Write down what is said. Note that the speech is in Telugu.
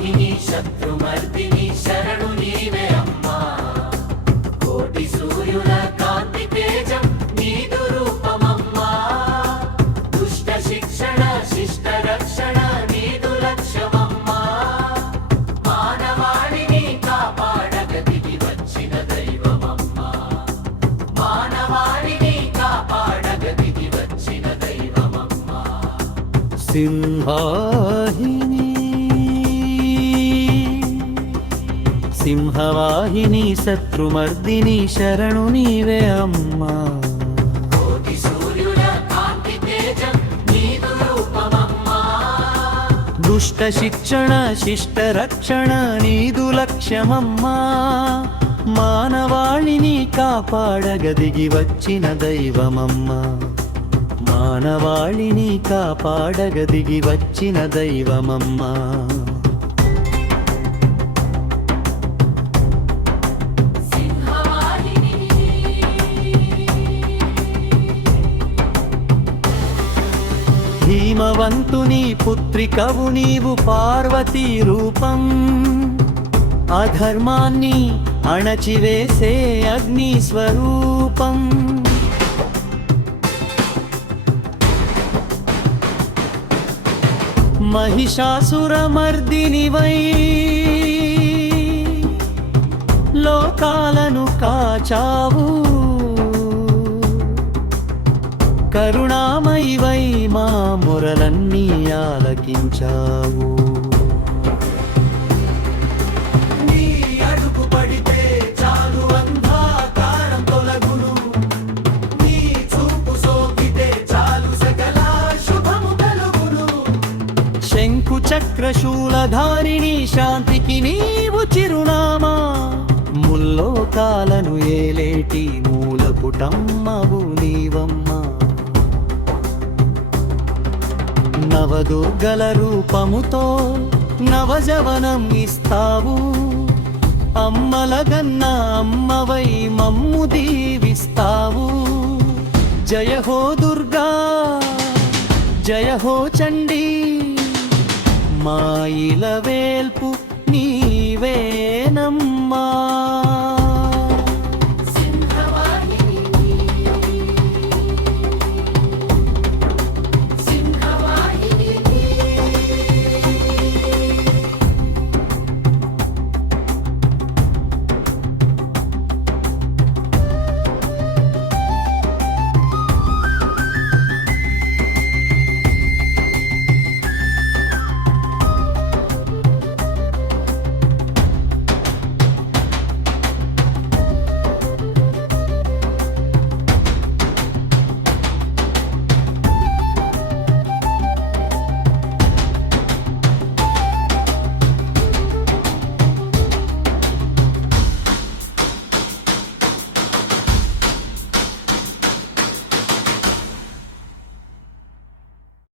వాహిని శత్రుమర్దిని శరణు నీవే అమ్మా. కోటి సూర్యుల కాంతి తేజం నీదు రూపమమ్మా దుష్ట శిక్షణ శిష్ట రక్షణ నీదు లక్ష్యమమ్మా మానవాళిని కాపాడగతికి వచ్చిన దైవమమ్మా. మానవాళిని కాపాడగతికి వచ్చిన దైవమమ్మా. సింహాహిని సింహవాహిని శత్రుమర్దిని శరణు నీవే అమ్మా. దుష్ట శిక్షణ శిష్ట రక్షణ నీదు లక్ష్యమమ్మా. మానవాళిని కాపాడగదిగి వచ్చిన దైవమమ్మా. మానవాళిని కాపాడగదిగి వచ్చిన దైవమమ్మా. ధీమవంతుని పుత్రికవు నీవు పార్వతీ రూపం. అధర్మాన్ని అణచివేసే అగ్ని స్వరూపం. మహిషాసురమర్దినివై లోకాలను కాచావు. కరుణామయ మొరలన్నీ ఆలకించావు. నీ అడుగు పడితే చాలు అంధాకారం తొలగును. నీ చూపు సోకితే చాలు సకల శుభము కలుగును. శంకు చక్ర శూలధారిణి శాంతికి నీవు చిరునామా. ముల్లోకాలను ఏలేటి మూలపుటమ్మవు నీవమ్మా. నవదుర్గల రూపముతో నవజవనం ఇస్తావు. అమ్మలగన్న అమ్మవై మమ్ము దీవిస్తావు. జయ హో దుర్గా జయ హో చండీ మా ఇలవేల్పు